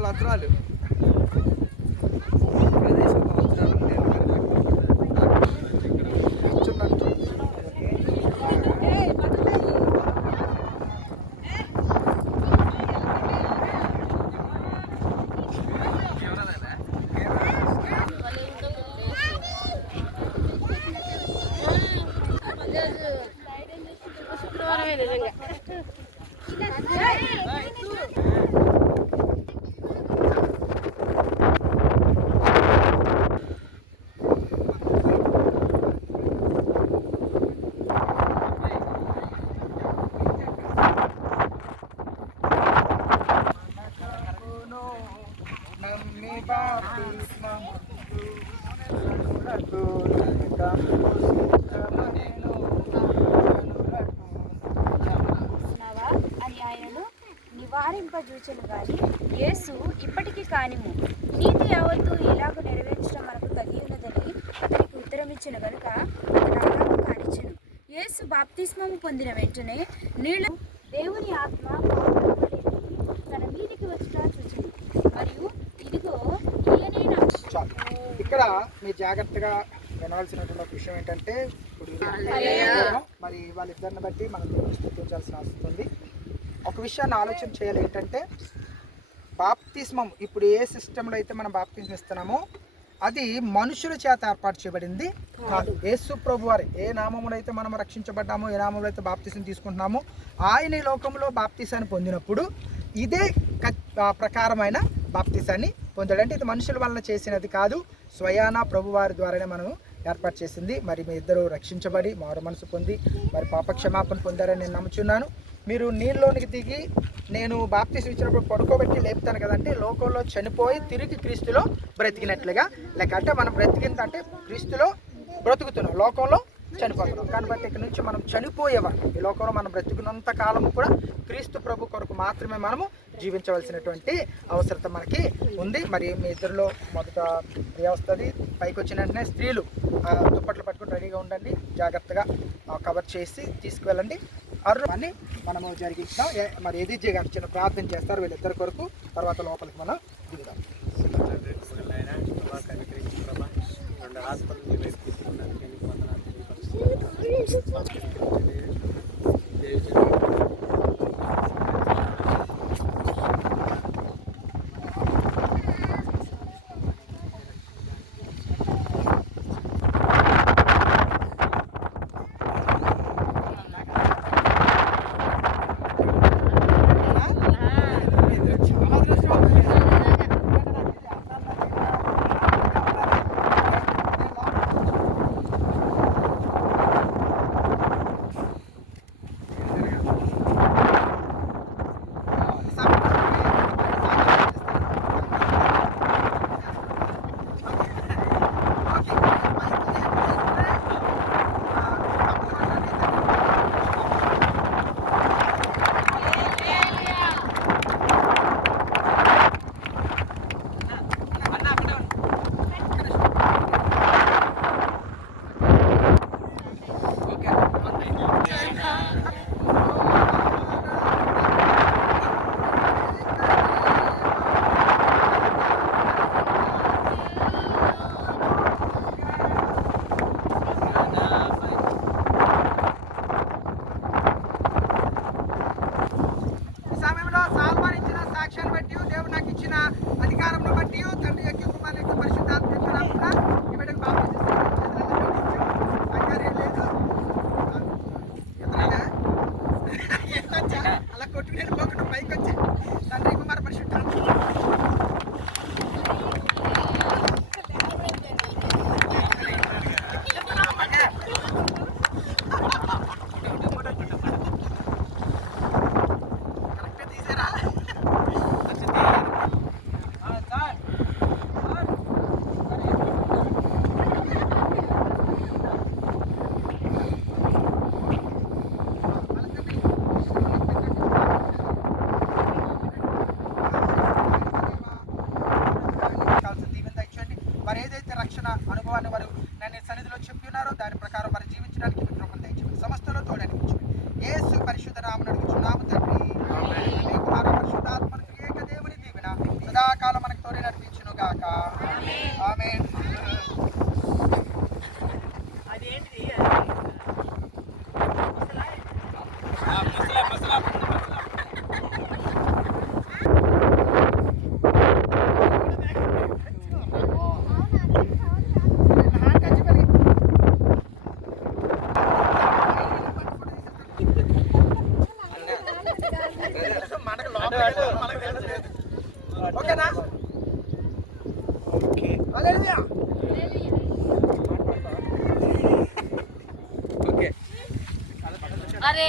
Lá atrás. అని ఆయనను నివారింపజూచను గాని యేసు ఇప్పటికీ కానిము. నీతి యావత్తు ఇలాగ నెరవేర్చడం మనకు తగి ఉన్నదని అతనికి ఉత్తరమిచ్చిన గనుక అతడు అలాగ యేసు బాప్తిస్మము పొందిన వెంటనే నీళ్ళు దేవుని ఆత్మ ఇక్కడ మీరు జాగ్రత్తగా వినవలసినటువంటి ఒక విషయం ఏంటంటే ఇప్పుడు మరి వాళ్ళిద్దరిని బట్టి మనం దేవుని స్థుతించాల్సిన అవసరం ఉంది. ఒక విషయాన్ని ఆలోచన చేయాలి ఏంటంటే బాప్తిస్మం ఇప్పుడు ఏ సిస్టంలో అయితే మనం బాప్తిస్మం ఇస్తున్నామో అది మనుషుల చేత ఏర్పాటు చేయబడింది కాదు. యేసు ప్రభు వారి ఏ నామములో అయితే మనం రక్షించబడ్డామో ఏ నామంలో అయితే బాప్తిసం తీసుకుంటున్నామో ఆయన ఈ లోకంలో బాప్తిసాన్ని పొందినప్పుడు ఇదే ప్రకారమైన బాప్తిసాన్ని పొందాడు అంటే ఇది మనుషుల వలన చేసినది కాదు స్వయాన ప్రభువారి ద్వారానే మనం ఏర్పాటు చేసింది. మరి మీ ఇద్దరు రక్షించబడి మారు మనసు పొంది మరి పాపక్షమాపణ పొందారని నేను నమ్ముచున్నాను. మీరు నీళ్ళలోనికి దిగి నేను బాప్తి ఇచ్చినప్పుడు పడుకోబెట్టి లేపుతాను కదంటే లోకంలో చనిపోయి తిరిగి క్రీస్తులో బ్రతికినట్లుగా. లేక అంటే మనం బ్రతికింది అంటే క్రీస్తులో బ్రతుకుతున్నాం లోకంలో చనిపోతున్నాం. కానీ బట్టి ఇక్కడ నుంచి మనం చనిపోయేవాళ్ళం. ఈ లోకంలో మనం బ్రతికినంత కాలం కూడా క్రీస్తు ప్రభు కొరకు మాత్రమే మనము జీవించవలసినటువంటి అవసరత మనకి ఉంది. మరి మీ ఇద్దరిలో మొదట ఏ వస్తుంది? పైకి వచ్చిన వెంటనే స్త్రీలు దుప్పట్లు పట్టుకుని రెడీగా ఉండండి. జాగ్రత్తగా కవర్ చేసి తీసుకువెళ్ళండి. అర్రు అని మనము జరిగించాం మరి ఏది గారు చిన్న ప్రార్థన చేస్తారు వీళ్ళిద్దరి కొరకు. తర్వాత లోపలికి మనం దిగుదాం. రెండు హాస్పిటల్ రక్షణ వారు నన్ను సన్నిధిలో చెప్పినారో దాని ప్రకారం వారు జీవించడానికి మీ కృపను దయచేయండి. సమస్తలో తోడని ఏసు పరిశుద్ధ నామను అడుగుచున్నా ఓకేనా? ఓకే. హల్లెలూయా అరే.